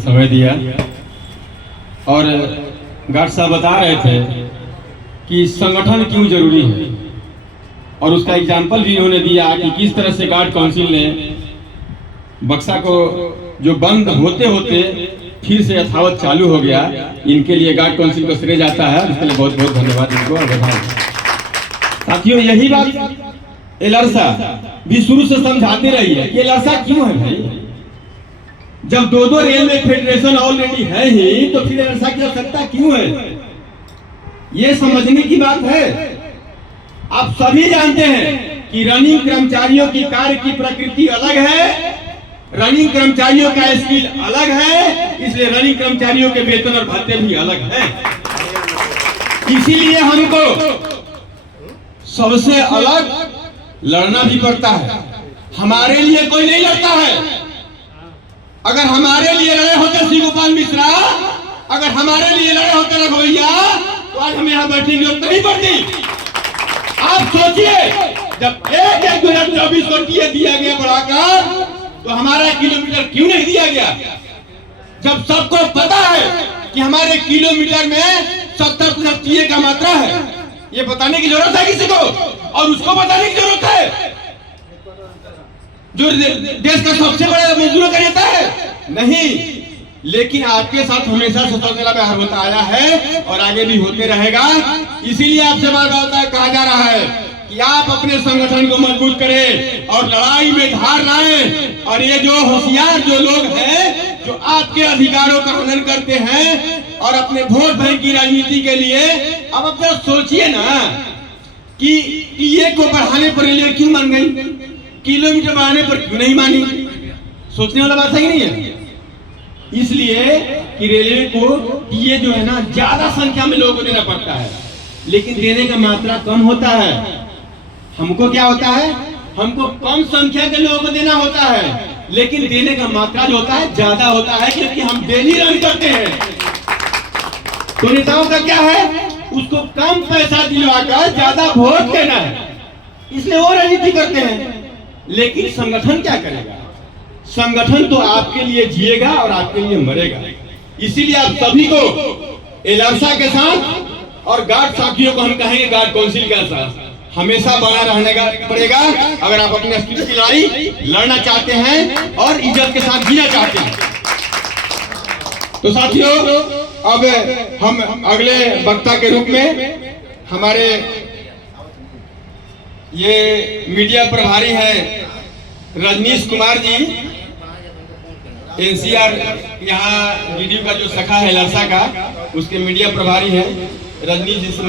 समय दिया। और गार्ड साहब बता रहे थे कि संगठन क्यों जरूरी है, और उसका एग्जाम्पल भी उन्होंने दिया कि किस तरह से गार्ड काउंसिल ने बक्सा को जो बंद होते होते फिर से यथावत चालू हो गया। इनके लिए गार्ड काउंसिल को श्रेय जाता है, इसके लिए बहुत बहुत धन्यवाद इनको और बधाई। साथियों, यही बात एलरसा भी शुरू से समझाती रही है कि एलरसा क्यों है भाई। जब दो रेलवे फेडरेशन ऑलरेडी है ही, तो फिर एलरसा की आवश्यकता क्यों है, ये समझने की बात है। आप सभी जानते हैं कि रनिंग कर्मचारियों की कार्य की प्रकृति अलग है, रनिंग कर्मचारियों का स्किल अलग है, इसलिए रनिंग कर्मचारियों के वेतन और भत्ते भी अलग हैं। इसीलिए हमको सबसे अलग लड़ना भी पड़ता है। हमारे लिए कोई नहीं लड़ता है। अगर हमारे लिए लड़े होते श्री गोपाल मिश्रा, अगर हमारे लिए लड़े होते रघुवैया, तो आज हमें यहाँ बैठने की जरूरत नहीं पड़ती। आप सोचिए, जब 1/1/2024 को टीए दिया गया बढ़ाकर, तो हमारा किलोमीटर क्यों नहीं दिया गया? जब सबको पता है कि हमारे किलोमीटर में 70% टीए का मात्रा है, ये बताने की जरूरत है किसी को? और उसको बताने की जरूरत है जो देश का सबसे बड़ा मजदूरों का नेता है? नहीं। लेकिन आपके साथ हमेशा स्वतंत्र व्यवहार होता आया है और आगे भी होते रहेगा। इसीलिए आपसे बार बार कहा जा रहा है कि आप अपने संगठन को मजबूत करें और लड़ाई में धार लाएं। और ये जो होशियार जो लोग हैं, जो आपके अधिकारों का हनन करते हैं और अपने वोट बैंक की राजनीति के लिए, अब आप जरा सोचिए ना कि टीए को बढ़ाने पर रेलवे क्यों मान गई, किलोमीटर बढ़ाने पर क्यों नहीं मानी? सोचने वाला बात है कि नहीं है? इसलिए कि रेलवे को टीए जो है ना, ज्यादा संख्या में लोगों को देना पड़ता है, लेकिन देने का मात्रा कम होता है। हमको क्या होता है? हमको कम संख्या के लोगों को देना होता है, लेकिन देने का मात्रा जो होता है ज्यादा होता है, क्योंकि हम डेली रन करते हैं। तो नेताओं का क्या है? उसको कम पैसा दिलवाकर ज्यादा वोट देना है, इसलिए वो राजनीति करते हैं। लेकिन संगठन क्या करेगा? संगठन तो आपके लिए जिएगा और आपके लिए मरेगा। इसीलिए आप सभी को एलरसा के साथ और गार्ड साथियों को हम कहेंगे गार्ड काउंसिल के साथ हमेशा बना रहने का पड़ेगा, अगर आप अपने अस्तित्व की लड़ाई लड़ना चाहते हैं और इज्जत के साथ जीना चाहते हैं। तो साथियों, अब हम अगले वक्ता के रूप में हमारे ये मीडिया प्रभारी हैं रजनीश कुमार जी, एनसीआर यहाँ वीडियो का जो शाखा है एलरसा का, उसके मीडिया प्रभारी हैं रजनीश जी।